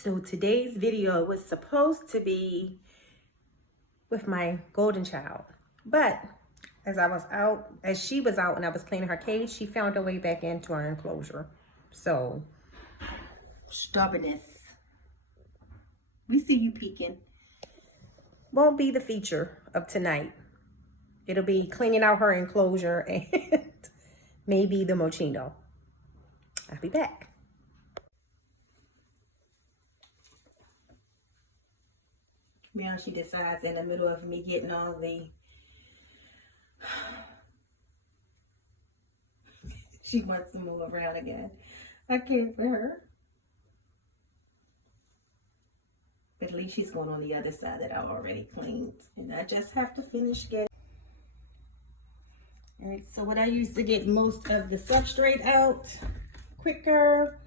So today's video was supposed to be with my golden child, but as she was out and I was cleaning her cage, she found her way back into our enclosure. So stubbornness. We see you peeking. Won't be the feature of tonight. It'll be cleaning out her enclosure and maybe the Mochino. I'll be back. Now she decides in the middle of me getting all the she wants to move around again. I can't for her. But at least she's going on the other side that I already cleaned. And I just have to finish getting. Alright, so what I use to get most of the substrate out quicker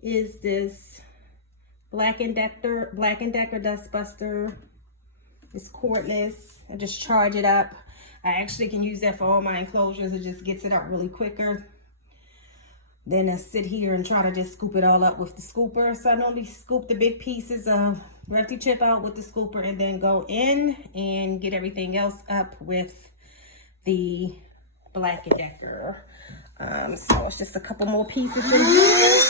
is this Black & Decker Dust Buster. It's cordless. I just charge it up. I actually can use that for all my enclosures. It just gets it up really quicker. Then I sit here and try to just scoop it all up with the scooper. So I normally scoop the big pieces of Retic chip out with the scooper and then go in and get everything else up with the Black & Decker. So it's just a couple more pieces in here.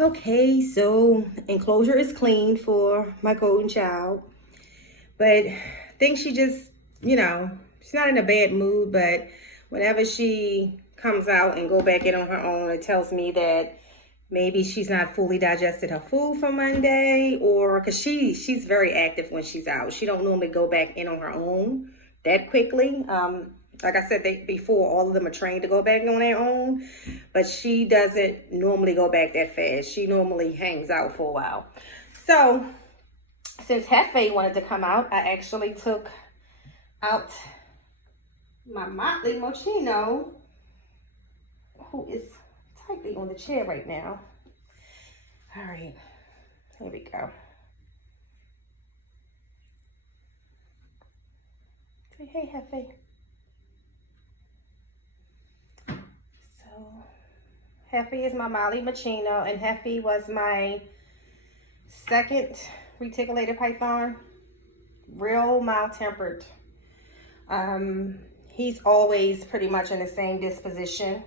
Okay, so enclosure is clean for my golden child, but I think she just, she's not in a bad mood, but whenever she comes out and go back in on her own, it tells me that maybe she's not fully digested her food for Monday, or because she's very active when she's out. She don't normally go back in on her own that quickly. Like I said before, all of them are trained to go back on their own, but she doesn't normally go back that fast. She normally hangs out for a while. So since Hefe wanted to come out, I actually took out my Motley Mochino, who is tightly on the chair right now. All right, here we go. Say hey, Hefe. Hefe is my Motley Mochino, and Hefe was my second reticulated python. Real mild-tempered. He's always pretty much in the same disposition.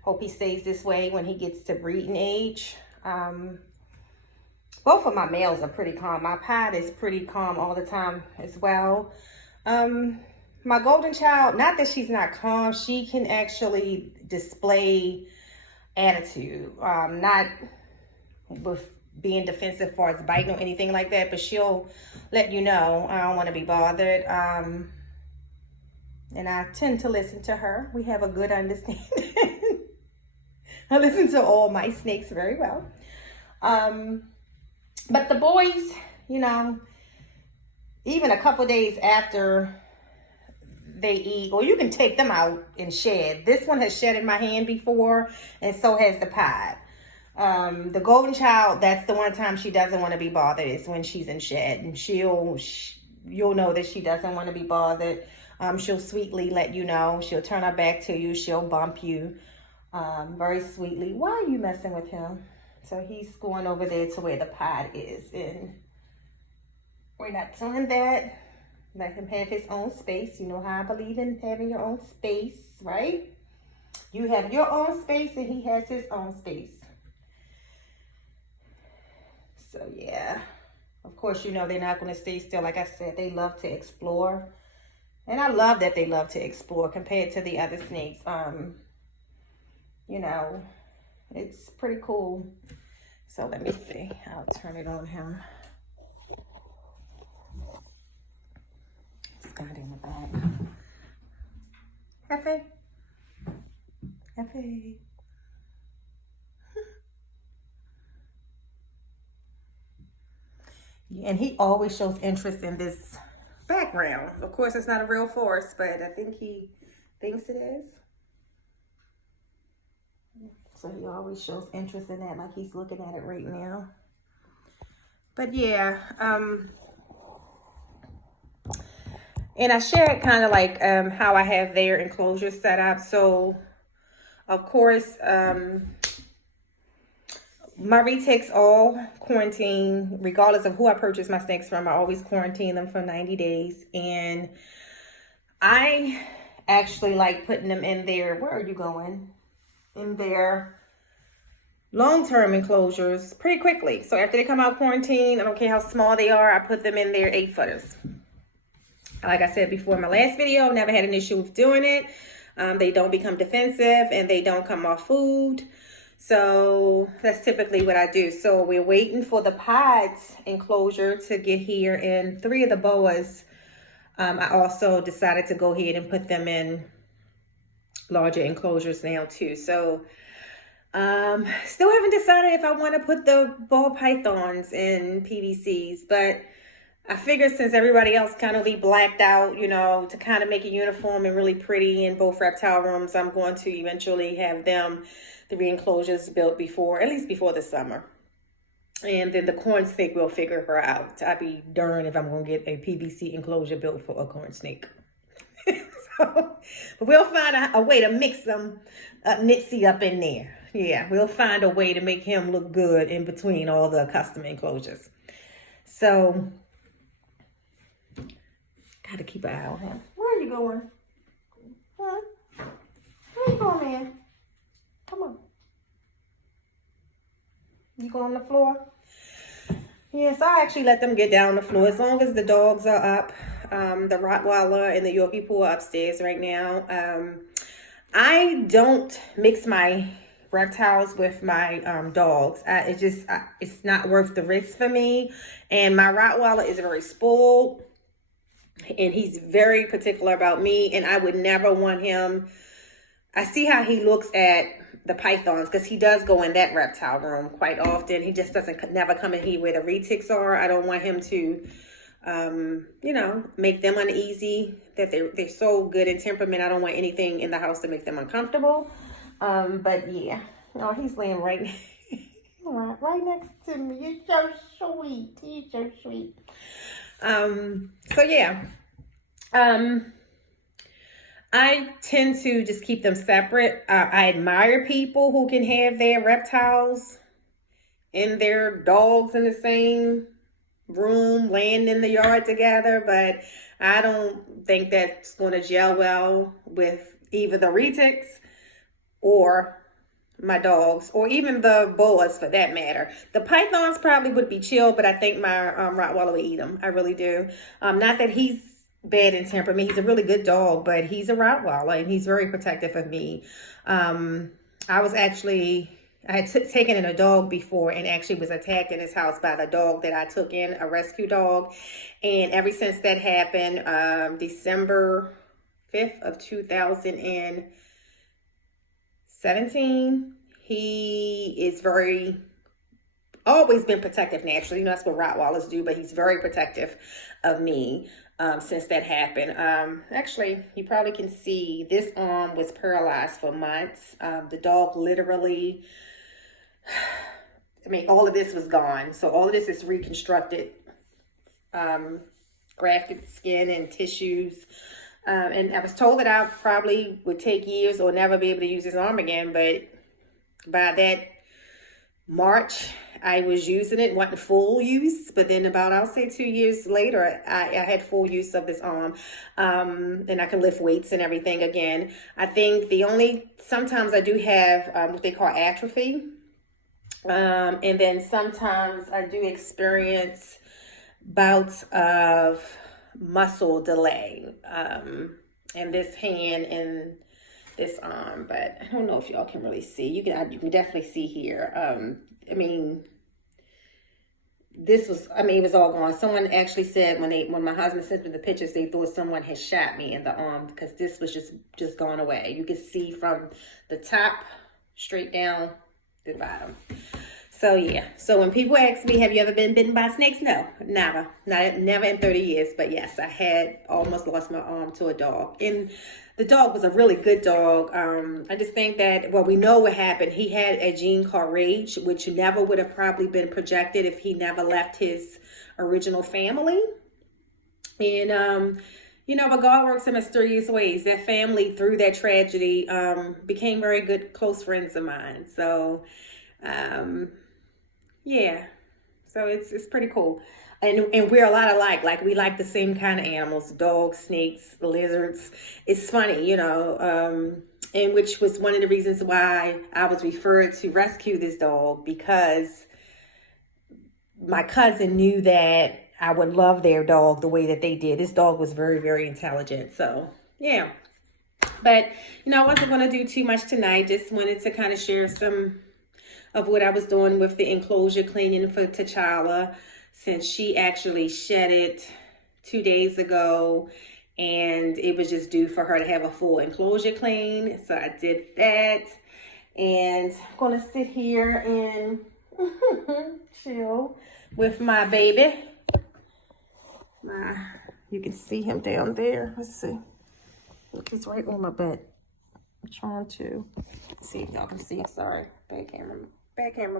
Hope he stays this way when he gets to breeding age. Both of my males are pretty calm. My Pod is pretty calm all the time as well. My golden child, not that she's not calm, she can actually display attitude, not with being defensive as far as biting or anything like that, but she'll let you know, I don't want to be bothered. And I tend to listen to her. We have a good understanding. I listen to all my snakes very well. But the boys, even a couple days after they eat, or you can take them out and shed. This one has shed in my hand before, and so has the Pod. The golden child, that's the one time she doesn't want to be bothered, is when she's in shed, and you'll know that she doesn't want to be bothered. She'll sweetly let you know. She'll turn her back to you. She'll bump you very sweetly. Why are you messing with him? So he's going over there to where the Pod is, and we're not doing that. Let him have his own space. You know how I believe in having your own space, right? You have your own space and he has his own space. So yeah, of course, they're not going to stay still. Like I said, they love to explore. And I love that they love to explore compared to the other snakes. It's pretty cool. So let me see. I'll turn it on him. Got in the back. Hefe. Hefe. And he always shows interest in this background. Of course, it's not a real forest, but I think he thinks it is. So he always shows interest in that, like he's looking at it right now. But yeah, and I shared kind of like how I have their enclosure set up. So, of course, my Retics all quarantine, regardless of who I purchase my snakes from. I always quarantine them for 90 days. And I actually like putting them in there. Where are you going? In their long-term enclosures pretty quickly. So after they come out quarantine, I don't care how small they are, I put them in their 8-footers. Like I said before in my last video, never had an issue with doing it. They don't become defensive and they don't come off food. So that's typically what I do. So we're waiting for the pods enclosure to get here, and 3 of the boas, I also decided to go ahead and put them in larger enclosures now too. So still haven't decided if I want to put the ball pythons in PVCs, but I figured since everybody else kind of be blacked out, you know, to kind of make it uniform and really pretty in both reptile rooms, I'm going to eventually have them, the re-enclosures built before, at least before the summer. And then the corn snake, we'll figure her out. I'd be darned if I'm going to get a PVC enclosure built for a corn snake. So, but we'll find a way to mix them Nitsy up in there. Yeah, we'll find a way to make him look good in between all the custom enclosures. So, gotta keep an eye on him. Where are you going? Huh? Where you going, man? Come on. You go on the floor? Yes, I actually let them get down on the floor as long as the dogs are up. The Rottweiler and the Yorkie Poo are upstairs right now. I don't mix my reptiles with my dogs. It's not worth the risk for me. And my Rottweiler is very spoiled, and he's very particular about me, and I would never want him. I see how he looks at the pythons, because he does go in that reptile room quite often. He just never come in here where the retics are. I don't want him to you know, make them uneasy, that they're so good in temperament. I don't want anything in the house to make them uncomfortable. But yeah, oh, he's laying right right next to me. You're so sweet. You're so sweet. So yeah, I tend to just keep them separate. I admire people who can have their reptiles and their dogs in the same room, laying in the yard together, but I don't think that's going to gel well with either the retics or my dogs, or even the boas for that matter. The pythons probably would be chill, but I think my Rottweiler would eat them. I really do. Not that he's bad in temperament. He's a really good dog, but he's a Rottweiler and he's very protective of me. I had taken in a dog before and actually was attacked in his house by the dog that I took in, a rescue dog. And ever since that happened, December 5th of 2017, he is always been protective naturally. You know, that's what Rottweilers do, but he's very protective of me since that happened. Actually, you probably can see this arm was paralyzed for months. The dog literally, all of this was gone. So all of this is reconstructed, grafted skin and tissues. And I was told that I probably would take years or never be able to use his arm again. But by that March, I was using it, wasn't full use, but then about, I'll say 2 years later, I had full use of this arm. And I can lift weights and everything again. I think sometimes I do have what they call atrophy. And then sometimes I do experience bouts of muscle delay in this hand and this arm, but I don't know if y'all can really see. You can definitely see here. It was all gone. Someone actually said when my husband sent me the pictures, they thought someone had shot me in the arm because this was just gone away. You could see from the top straight down to the bottom. So yeah. So when people ask me, have you ever been bitten by snakes? No, never. Never in 30 years. But yes, I had almost lost my arm to a dog. And the dog was a really good dog. I just think that, well, we know what happened. He had a gene called rage, which never would have probably been projected if he never left his original family. And, but God works in mysterious ways. That family, through that tragedy, became very good, close friends of mine. So, yeah. So it's pretty cool. And we're a lot alike. Like, we like the same kind of animals: dogs, snakes, lizards. It's funny, and which was one of the reasons why I was referred to rescue this dog, because my cousin knew that I would love their dog the way that they did. This dog was very, very intelligent. So, yeah. But, I wasn't going to do too much tonight. Just wanted to kind of share some of what I was doing with the enclosure cleaning for T'Challa, since she actually shed it 2 days ago, and it was just due for her to have a full enclosure clean. So I did that, and I'm going to sit here and chill with my baby. You can see him down there. Let's see. Look, he's right on my bed. I'm trying to see if y'all can see. Sorry, bad camera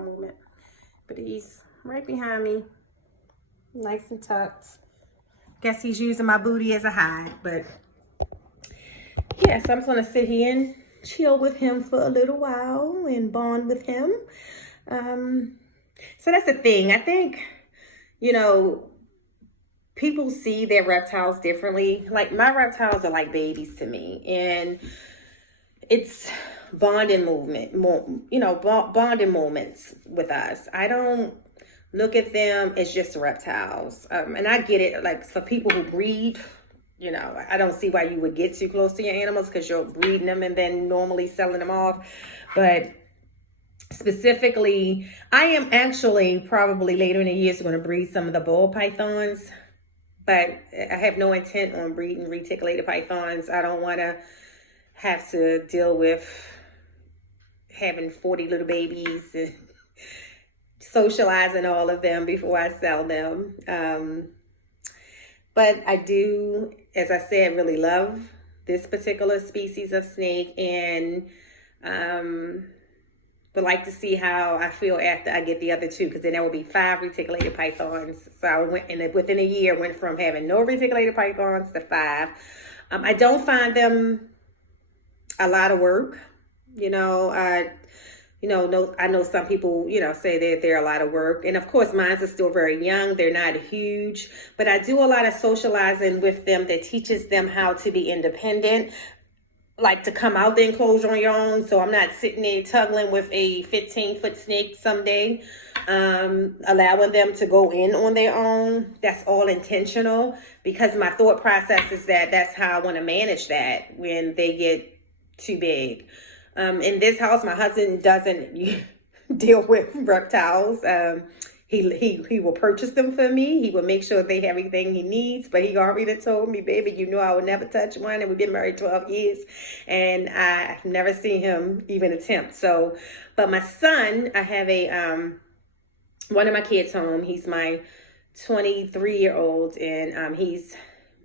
movement. But he's right behind me, nice and tucked. Guess he's using my booty as a hide. But yeah, so I'm just gonna sit here and chill with him for a little while and bond with him. So that's the thing. I think, people see their reptiles differently. Like, my reptiles are like babies to me, and it's bonding bonding moments with us. I don't look at them as just reptiles. And I get it, like, for people who breed, I don't see why you would get too close to your animals, because you're breeding them and then normally selling them off. But specifically, I am actually probably later in the years going to breed some of the ball pythons, but I have no intent on breeding reticulated pythons. I don't want to have to deal with having 40 little babies and socializing all of them before I sell them. But I do, as I said, really love this particular species of snake, and would like to see how I feel after I get the other two, because then there will be 5 reticulated pythons. So I within a year, went from having no reticulated pythons to 5. I don't find them a lot of work. I know some people, say that they're a lot of work. And of course, mine are still very young. They're not huge, but I do a lot of socializing with them that teaches them how to be independent, like to come out the enclosure on your own. So I'm not sitting there tuggling with a 15-foot snake someday, allowing them to go in on their own. That's all intentional, because my thought process is that that's how I want to manage that when they get too big. In this house, my husband doesn't deal with reptiles. He will purchase them for me. He will make sure they have everything he needs. But he already told me, baby, I would never touch one. And we've been married 12 years. And I've never seen him even attempt. So, but my son, I have one of my kids home. He's my 23-year-old, and he's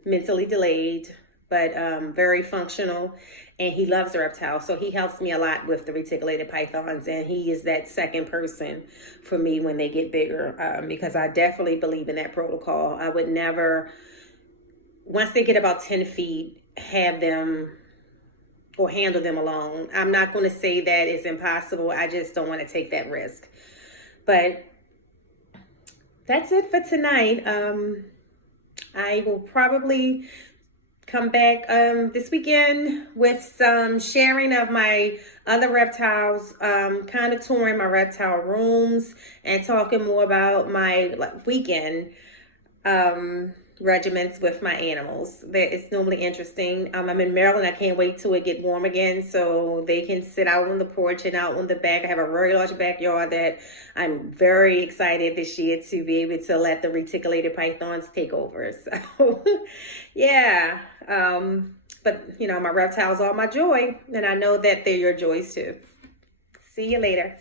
mentally delayed, but very functional. And he loves reptiles, so he helps me a lot with the reticulated pythons, and he is that second person for me when they get bigger, because I definitely believe in that protocol. I would never, once they get about 10 feet, have them or handle them alone. I'm not going to say that it's impossible. I just don't want to take that risk. But that's it for tonight. I will probably come back this weekend with some sharing of my other reptiles, kind of touring my reptile rooms and talking more about my weekend regiments with my animals. It's normally interesting. I'm in Maryland. I can't wait till it get warm again so they can sit out on the porch and out on the back. I have a very large backyard that I'm very excited this year to be able to let the reticulated pythons take over. So yeah. But my reptiles are my joy, and I know that they're your joys too. See you later.